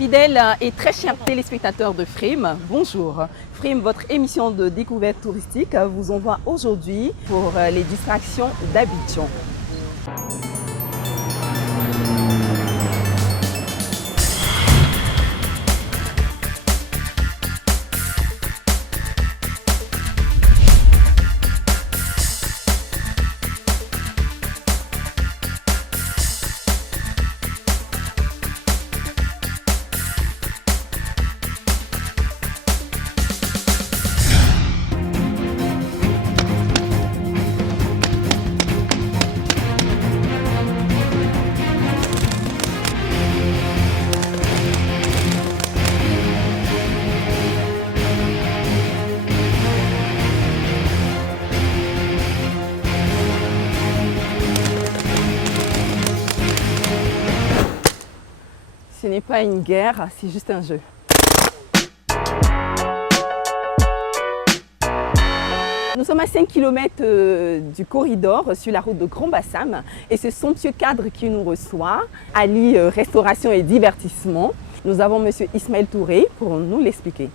Fidèles et très chers téléspectateurs de Frame, bonjour. Frame, votre émission de découverte touristique, vous envoie aujourd'hui pour les distractions d'Abidjan. Ce n'est pas une guerre, c'est juste un jeu. Nous sommes à 5 km du corridor sur la route de Grand Bassam et ce somptueux cadre qui nous reçoit allie restauration et divertissement. Nous avons M. Ismaël Touré pour nous l'expliquer.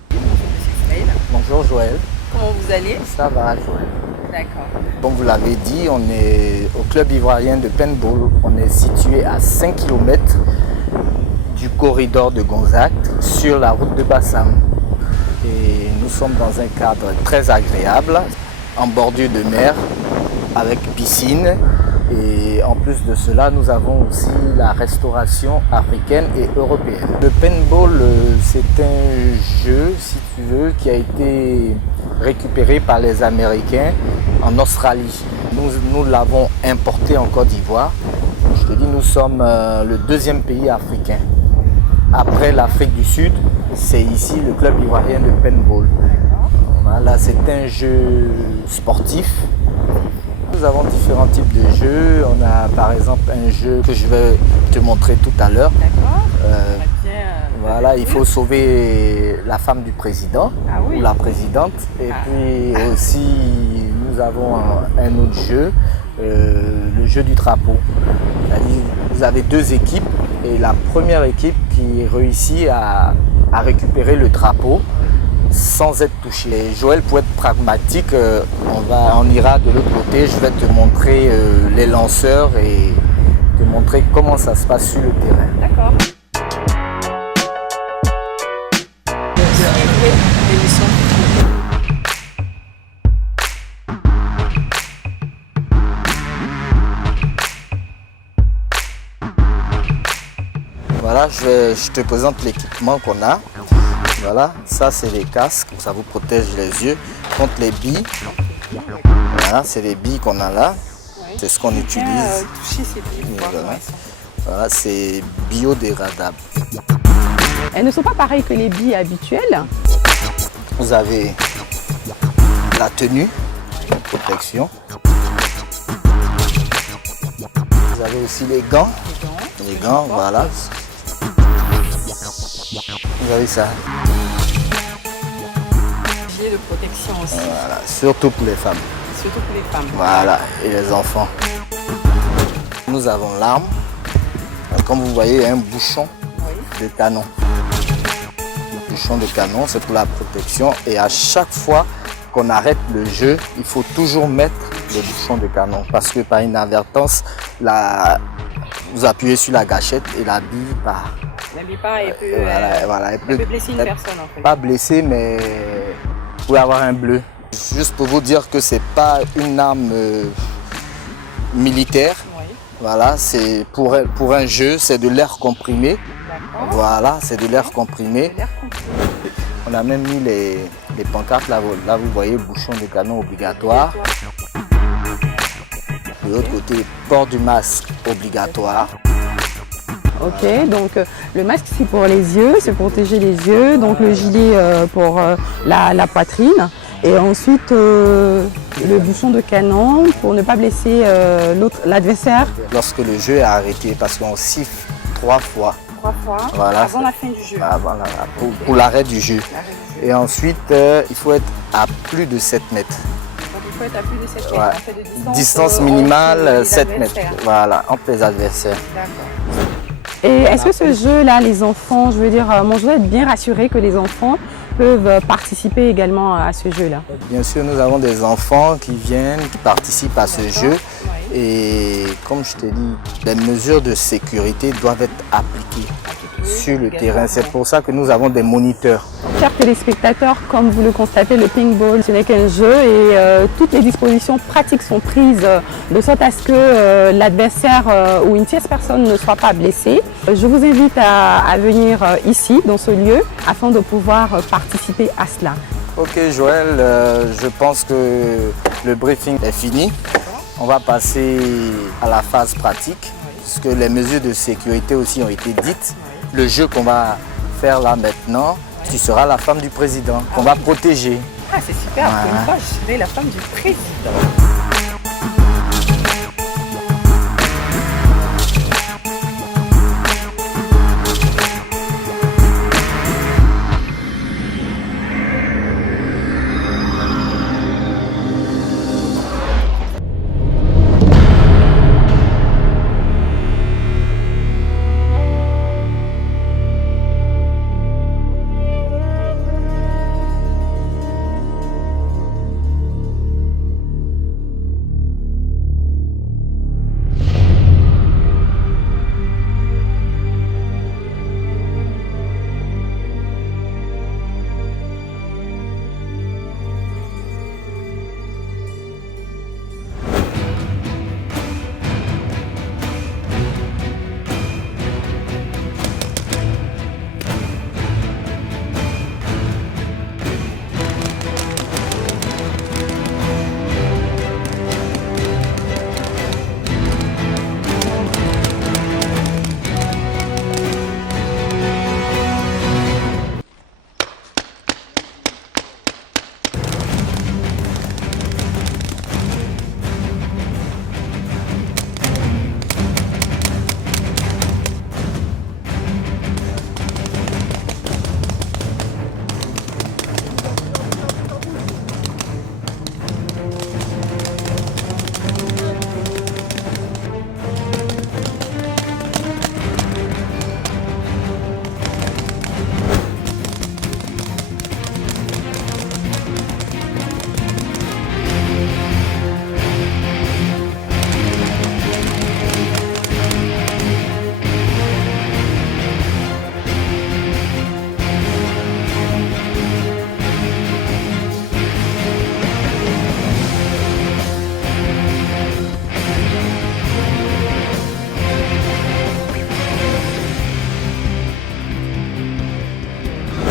Bonjour Joël. Comment vous allez? Ça va Joël. D'accord. Comme vous l'avez dit, on est au club ivoirien de paintball. On est situé à 5 km du corridor de Gonzague sur la route de Bassam. Et nous sommes dans un cadre très agréable, en bordure de mer, avec piscine. Et en plus de cela, nous avons aussi la restauration africaine et européenne. Le paintball, c'est un jeu, si tu veux, qui a été récupéré par les Américains en Australie. Nous l'avons importé en Côte d'Ivoire. Je te dis, nous sommes le deuxième pays africain. Après l'Afrique du Sud, c'est ici le club ivoirien de paintball. Voilà, c'est un jeu sportif. Nous avons différents types de jeux. On a par exemple un jeu que je vais te montrer tout à l'heure. Voilà, il faut sauver la femme du président ou la présidente. Et puis aussi, nous avons un autre jeu, le jeu du drapeau. C'est-à-dire, vous avez deux équipes et la première équipe qui réussit à récupérer le drapeau sans être touché. Et Joël, pour être pragmatique, on ira de l'autre côté. Je vais te montrer les lanceurs et te montrer comment ça se passe sur le terrain. D'accord. Voilà, je te présente l'équipement qu'on a. Voilà, ça c'est les casques, ça vous protège les yeux contre les billes. Voilà, c'est les billes qu'on a là. C'est ce qu'on utilise. Voilà, c'est biodégradable. Elles ne sont pas pareilles que les billes habituelles. Vous avez la tenue de protection. Vous avez aussi les gants. Les gants, voilà. Vous avez ça. Gilet de protection aussi. Voilà, surtout pour les femmes. Surtout pour les femmes. Voilà, et les enfants. Nous avons l'arme. Comme vous voyez, un bouchon de canon. Le bouchon de canon, c'est pour la protection. Et à chaque fois qu'on arrête le jeu, il faut toujours mettre le bouchon de canon. Parce que par inadvertance, vous appuyez sur la gâchette et la bille part. La bille part et peut, elle peut blesser une personne en fait. Pas blessée, mais vous pouvez avoir un bleu. Juste pour vous dire que c'est pas une arme militaire. Oui. Voilà, c'est pour un jeu, c'est de l'air comprimé. Voilà, c'est de l'air comprimé. On a même mis les pancartes, là vous voyez, bouchon de canon obligatoire. De l'autre côté, port du masque obligatoire. Ok, donc le masque c'est pour les yeux, c'est pour protéger les yeux, donc le gilet pour la poitrine et ensuite le bouchon de canon pour ne pas blesser l'adversaire. Lorsque le jeu est arrêté, parce qu'on siffle 3 fois. 3 fois, voilà, avant la fin du jeu. Pour l'arrêt du jeu. Et ensuite, il faut être à plus de 7 mètres. Donc il faut être à plus de 7 mètres. Ouais. On fait de distance minimale, 7 mètres. adversaires. Voilà, entre les adversaires. D'accord. Et est-ce que ce jeu-là, les enfants, je veux dire, moi je dois être bien rassurée que les enfants peuvent participer également à ce jeu-là. Bien sûr, nous avons des enfants qui viennent, qui participent à ce jeu. Et comme je t'ai dit, les mesures de sécurité doivent être appliquées sur le terrain. C'est pour ça que nous avons des moniteurs. Chers téléspectateurs, comme vous le constatez, le paintball, ce n'est qu'un jeu et toutes les dispositions pratiques sont prises de sorte à ce que l'adversaire ou une tierce personne ne soit pas blessée. Je vous invite à venir ici, dans ce lieu, afin de pouvoir participer à cela. Ok Joël, je pense que le briefing est fini. On va passer à la phase pratique, puisque les mesures de sécurité aussi ont été dites. Le jeu qu'on va faire là maintenant, tu seras la femme du président, qu'on va protéger. Ah, c'est super, pour une fois, je serai la femme du président.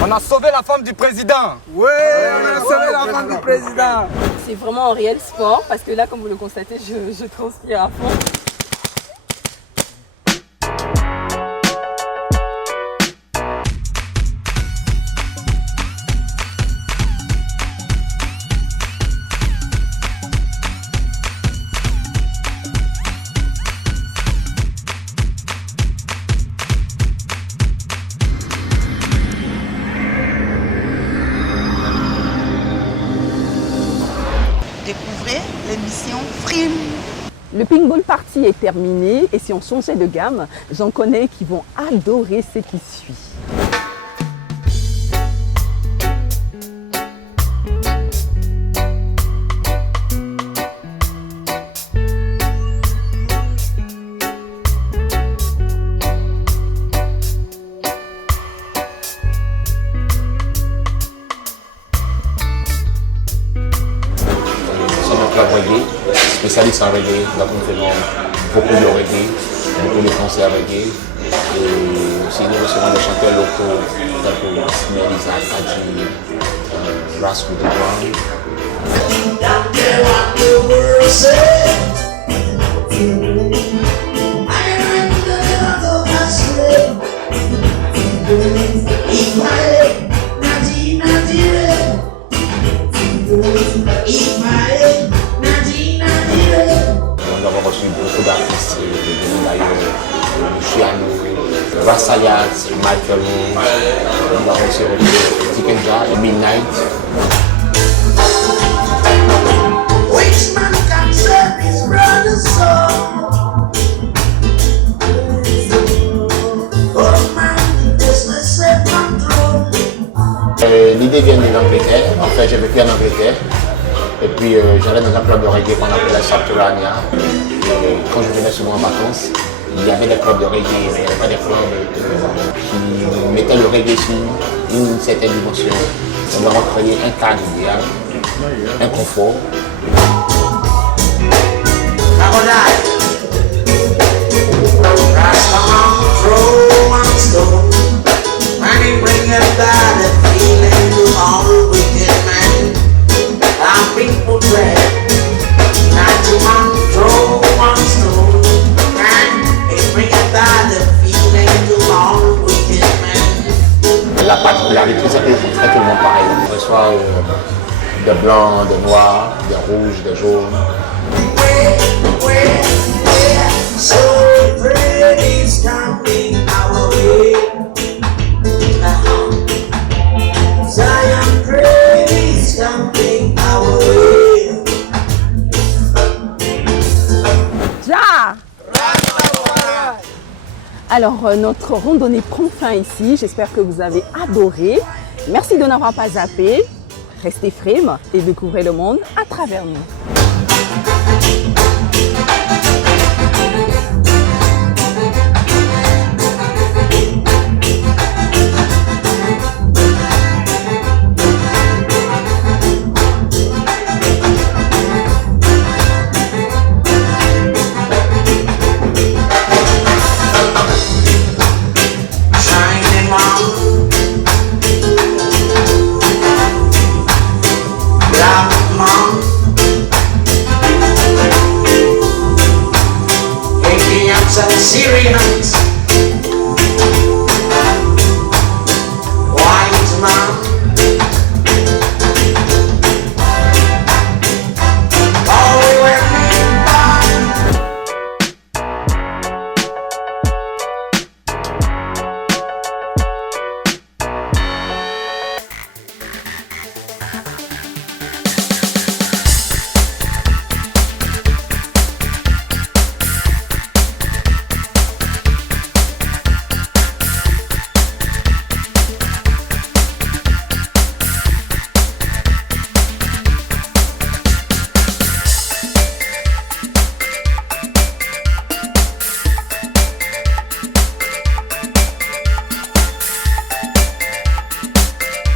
On a sauvé la femme du président. Oui, on a sauvé la femme du président. C'est vraiment un réel sport parce que là, comme vous le constatez, je transpire à fond. Découvrez l'émission Frime. Le Paintball Party est terminé et si on changeait de gamme, j'en connais qui vont adorer ce qui suit. Reggae, spécialiste en reggae, donc nous faisons beaucoup de reggae, beaucoup de concerts reggae, et aussi nous recevons des chanteurs locaux tels que Ismail, Isaac, Kaji, Ras with the Ground. Nous avons reçu beaucoup d'artistes de d'ailleurs, Chiano, Rassayat, Michael Moon, nous avons aussi reçu Tikenja et Midnight. Which man can save his brother's soul? L'idée vient de l'Angleterre. En fait, j'ai vécu en Angleterre. Et puis j'allais dans un club de reggae qu'on appelait Subterranea. Quand je venais souvent en vacances, il y avait des clubs de reggae, mais il n'y avait pas des clubs qui mettaient le reggae sur une certaine dimension. On leur a créé un cadre idéal, un confort. La particularité, c'est que je traite tout le monde pareil. On reçoit des blancs, des noirs, des rouges, des jaunes. Alors, notre randonnée prend fin ici. J'espère que vous avez adoré. Merci de n'avoir pas zappé. Restez frame et découvrez le monde à travers nous.